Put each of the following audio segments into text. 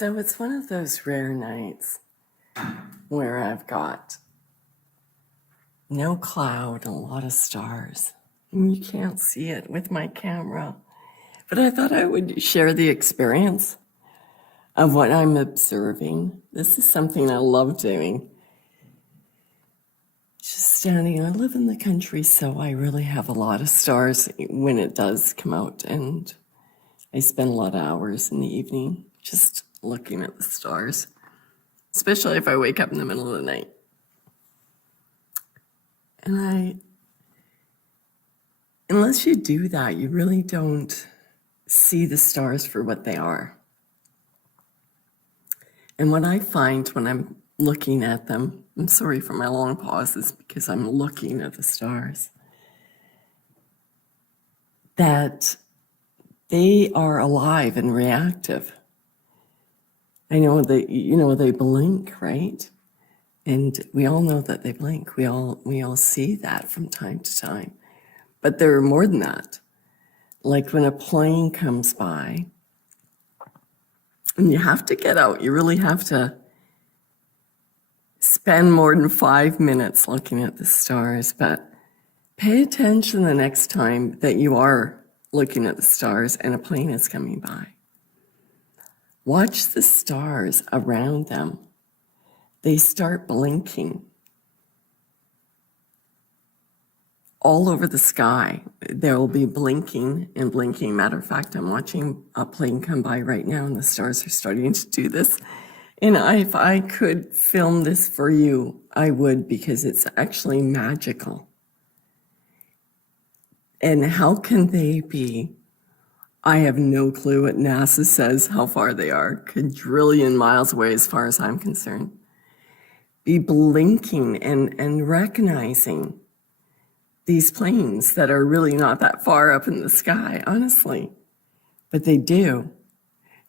So it's one of those rare nights where I've got no cloud and a lot of stars. And you can't see it with my camera. But I thought I would share the experience of what I'm observing. This is something I love doing. Just standing, I live in the country, so I really have a lot of stars when it does come out. And I spend a lot of hours in the evening just looking at the stars, especially if I wake up in the middle of the night. And unless you do that, you really don't see the stars for what they are. And what I find when I'm looking at them, I'm sorry for my long pauses because I'm looking at the stars, that they are alive and reactive. I know they blink, right? And we all know that they blink. We all see that from time to time. But they're more than that. Like when a plane comes by, and you have to get out, you really have to spend more than 5 minutes looking at the stars, but pay attention the next time that you are looking at the stars and a plane is coming by. Watch the stars around them. They start blinking. All over the sky, there will be blinking and blinking. Matter of fact, I'm watching a plane come by right now and the stars are starting to do this. And if I could film this for you, I would, because it's actually magical. And how can they be? I have no clue what NASA says how far they are, quadrillion miles away as far as I'm concerned. Be blinking and recognizing these planes that are really not that far up in the sky, honestly. But they do.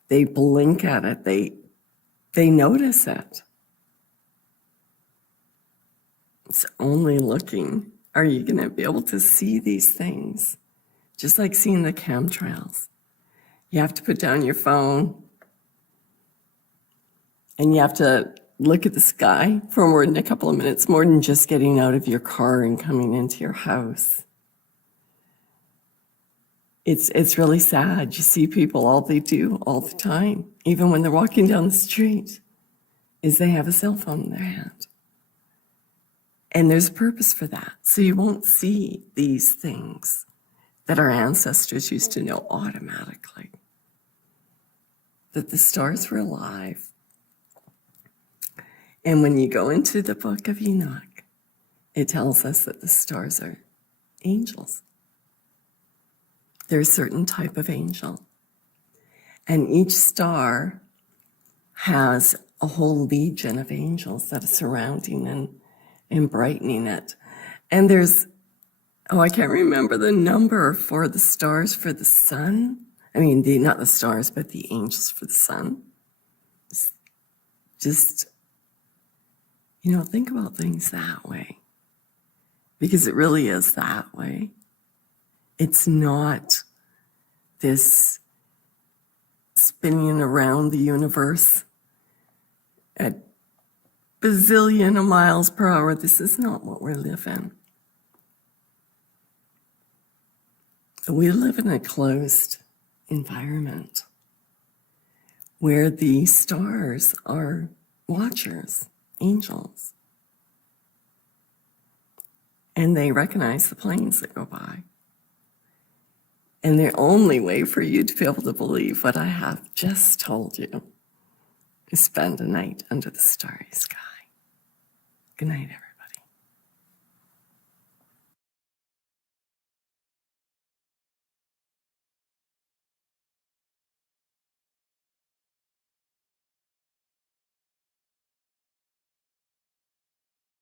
They blink at it. They notice it. It's only looking. Are you going to be able to see these things? Just like seeing the chemtrails. You have to put down your phone and you have to look at the sky for more than a couple of minutes, more than just getting out of your car and coming into your house. It's really sad. You see people, all they do all the time, even when they're walking down the street, is they have a cell phone in their hand. And there's a purpose for that. So you won't see these things that our ancestors used to know automatically. That the stars were alive. And when you go into the book of Enoch, it tells us that the stars are angels. They're a certain type of angel. And each star has a whole legion of angels that are surrounding and brightening it. And there's, I can't remember the number for the stars for the sun. I mean, not the stars, but the angels for the sun. Just, think about things that way. Because it really is that way. It's not this spinning around the universe at bazillion of miles per hour. This is not what we live in. We live in a closed environment where the stars are watchers, angels. And they recognize the planes that go by. And the only way for you to be able to believe what I have just told you is spend a night under the starry sky. Good night, everyone.